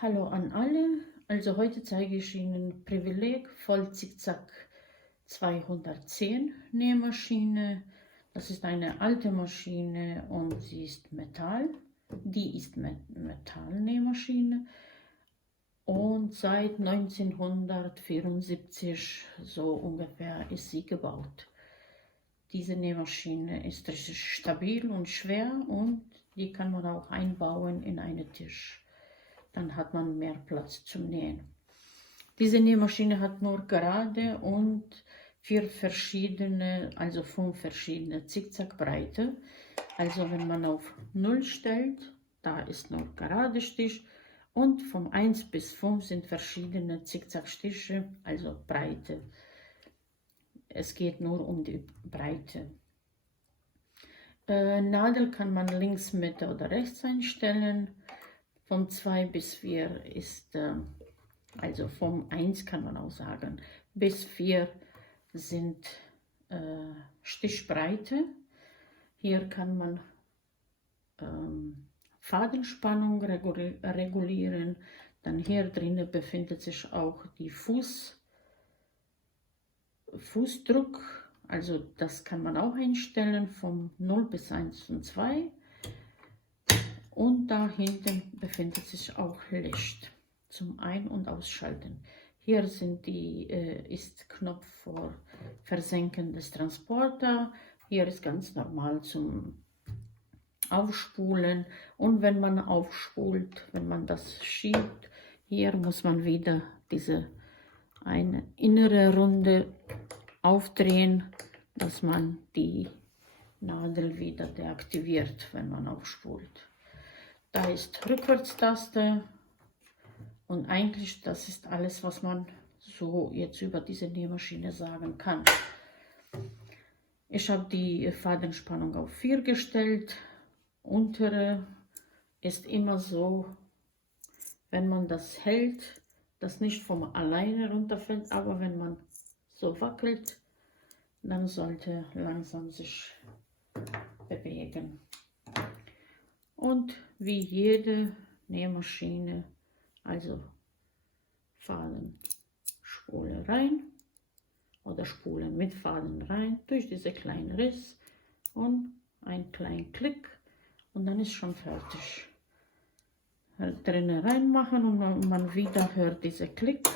Hallo an alle, also heute zeige ich Ihnen Privileg Voll Zickzack 210 Nähmaschine. Das ist eine alte Maschine und sie ist Metall. Die ist Metallnähmaschine und seit 1974 so ungefähr ist sie gebaut. Diese Nähmaschine ist richtig stabil und schwer und die kann man auch einbauen in einen Tisch. Dann hat man mehr Platz zum Nähen. Diese Nähmaschine hat nur gerade und 5 verschiedene Zickzackbreite. Also wenn man auf 0 stellt, da ist nur gerade Stich und vom 1 bis 5 sind verschiedene Zickzackstiche, also Breite. Es geht nur um die Breite. Nadel kann man links, Mitte oder rechts einstellen. Vom 2 bis 4 ist, also vom 1 kann man auch sagen, bis 4 sind Stichbreite. Hier kann man Fadenspannung regulieren. Dann hier drinnen befindet sich auch die Fußdruck. Also das kann man auch einstellen vom 0 bis 1 und 2. Und da hinten befindet sich auch Licht zum Ein- und Ausschalten. Hier ist Knopf für Versenken des Transporter. Hier ist ganz normal zum Aufspulen. Und wenn man aufspult, wenn man das schiebt, hier muss man wieder eine innere Runde aufdrehen, dass man die Nadel wieder deaktiviert, wenn man aufspult. Da ist Rückwärtstaste und eigentlich das ist alles, was man so jetzt über diese Nähmaschine sagen kann. Ich habe die Fadenspannung auf 4 gestellt. Untere ist immer so, wenn man das hält, das nicht von alleine runterfällt, aber wenn man so wackelt, dann sollte langsam sich bewegen. Und wie jede Nähmaschine, also Fadenspule rein oder Spulen mit Faden rein durch diese kleinen Riss und einen kleinen Klick und dann ist schon fertig. Drinnen reinmachen und man wieder hört diese Klick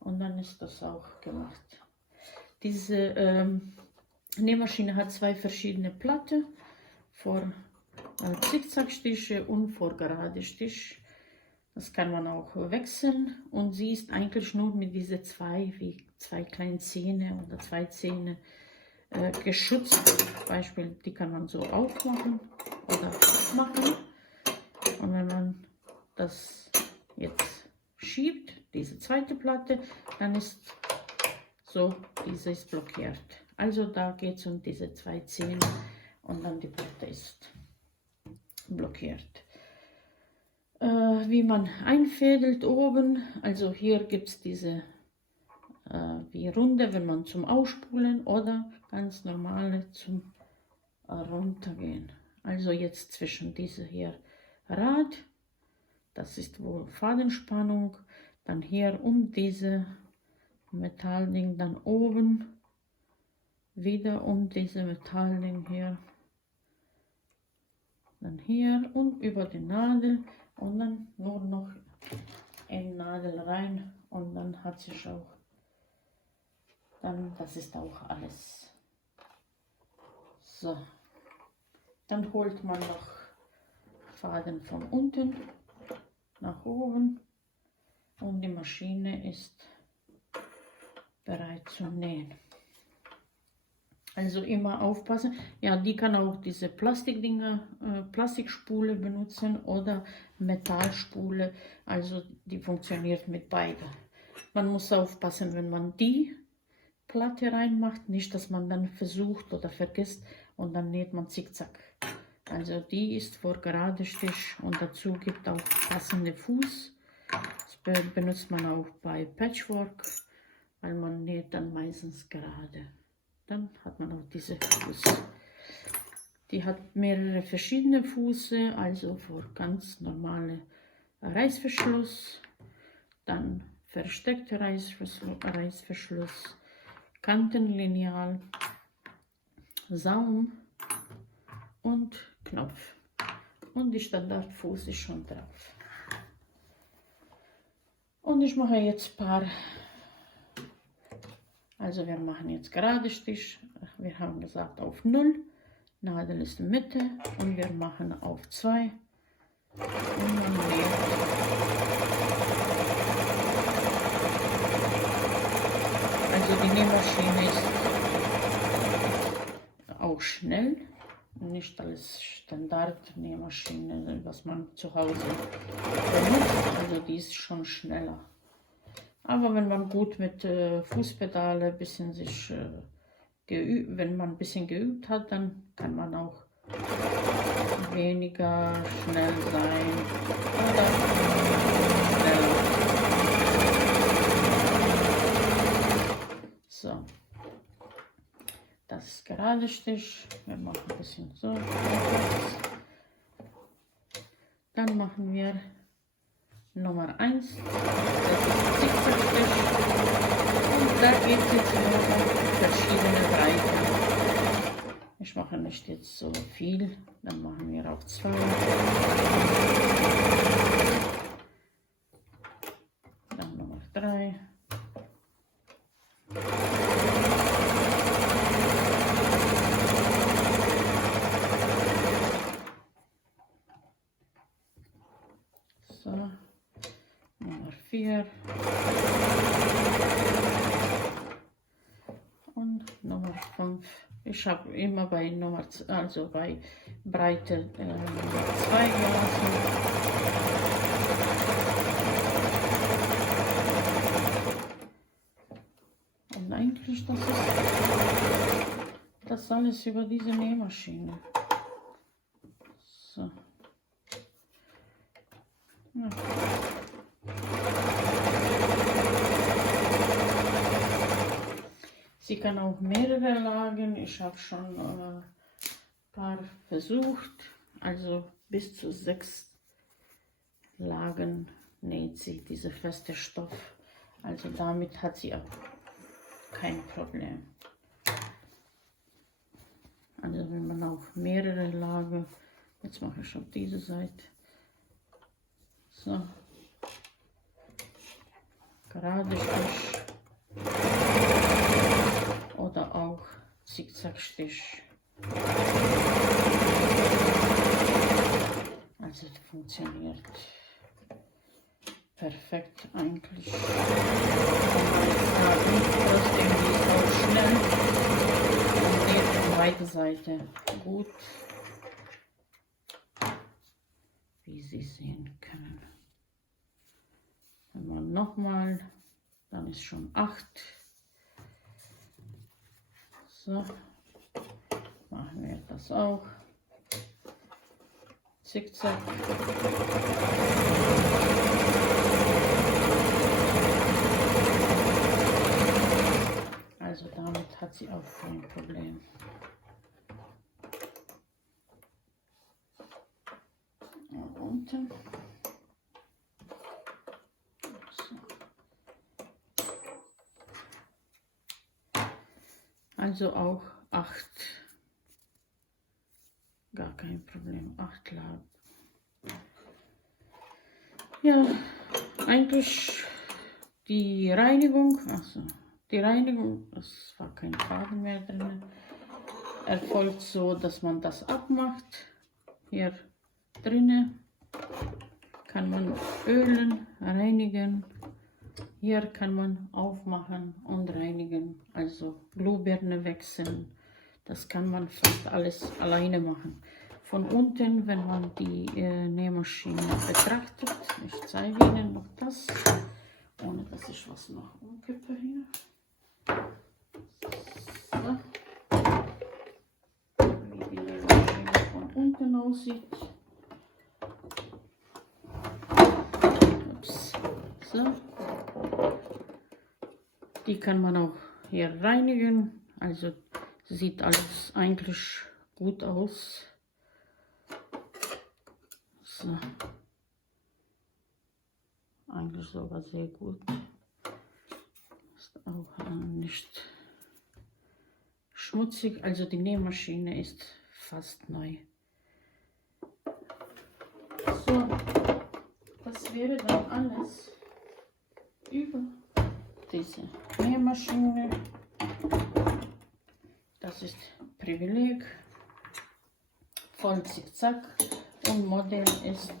und dann ist das auch gemacht. Diese Nähmaschine hat 2 verschiedene Platten für Zickzackstiche und vor gerade Stich. Das kann man auch wechseln und sie ist eigentlich nur mit diese wie zwei kleinen Zähne oder 2 Zähne geschützt. Beispiel, die kann man so aufmachen oder machen. Und wenn man das jetzt schiebt, diese zweite Platte, dann ist so, diese ist blockiert. Also da geht es um diese 2 Zähne und dann die Platte ist blockiert. Wie man einfädelt oben, also hier gibt es diese wie Runde, wenn man zum Ausspulen oder ganz normale zum Runtergehen. Also jetzt zwischen diese hier Rad, das ist wohl Fadenspannung, dann hier um diese Metallding, dann oben wieder um diese Metallding hier, dann hier und über die Nadel und dann nur noch in Nadel rein und dann hat sich auch, dann das ist auch alles. So, dann holt man noch Faden von unten nach oben und die Maschine ist bereit zum Nähen. Also immer aufpassen. Ja, die kann auch diese Plastikspule benutzen oder Metallspule. Also die funktioniert mit beiden. Man muss aufpassen, wenn man die Platte reinmacht, nicht, dass man dann versucht oder vergisst und dann näht man zickzack. Also die ist für gerade Stich und dazu gibt auch passende Fuß. Das benutzt man auch bei Patchwork, weil man näht dann meistens gerade. Dann hat man auch diese Fuß. Die hat mehrere verschiedene Füße, also für ganz normale Reißverschluss, dann versteckter Reißverschluss, Kantenlineal, Saum und Knopf. Und die Standardfuß ist schon drauf. Und ich mache jetzt ein paar, also wir machen jetzt gerade Stich, wir haben gesagt auf 0, Nadel ist in der Mitte und wir machen auf 2 und man näht. Also die Nähmaschine ist auch schnell, nicht alles Standard-Nähmaschine, was man zu Hause benutzt, also die ist schon schneller. Aber wenn man gut mit Fußpedale ein bisschen sich wenn man ein bisschen geübt hat, dann kann man auch weniger schnell sein oder schneller. So, das ist gerade Stich. Wir machen ein bisschen so. Dann machen wir Nummer 1, das ist Zickzackstich. Und da geht es jetzt nur um verschiedene Breiten. Ich mache nicht jetzt so viel, dann machen wir auf 2. Dann Nummer 3. So, Nummer 4. Und Nummer 5. Ich habe immer bei also bei Breite 2 gelassen. Und eigentlich das ist alles über diese Nähmaschine. So. Ja. Sie kann auch mehrere Lagen. Ich habe schon ein paar versucht. Also bis zu 6 Lagen näht sie diese feste Stoff. Also damit hat sie auch kein Problem. Also wenn man auch mehrere Lagen, jetzt mache ich auf diese Seite. So. Gerade Stich. Oder auch Zickzackstich. Also das funktioniert perfekt eigentlich. Trotzdem die ist auch schnell und geht auf beide Seiten gut, wie Sie sehen können. Wenn man nochmal, dann ist schon 8. So, machen wir das auch. Zickzack. Also damit hat sie auch kein Problem. Und unten. So. Also auch 8. Gar kein Problem. 8 Lagen. Ja, eigentlich die Reinigung, es war kein Faden mehr drin, erfolgt so, dass man das abmacht. Hier drinnen kann man ölen, reinigen. Hier kann man aufmachen und reinigen, also Glühbirne wechseln. Das kann man fast alles alleine machen. Von unten, wenn man die Nähmaschine betrachtet, ich zeige Ihnen noch das, ohne dass ich was noch umkippe hier. So. Wie die Nähmaschine von unten aussieht. Ups. So. Die kann man auch hier reinigen, also sieht alles eigentlich gut aus. So. eigentlich sogar sehr gut. Ist auch nicht schmutzig, also die Nähmaschine ist fast neu. So, das wäre dann alles über diese Nähmaschine. Das ist Privileg, voll zickzack und Modell ist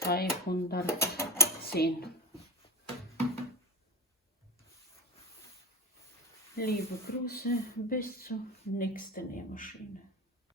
210. Liebe Grüße, bis zur nächsten Nähmaschine.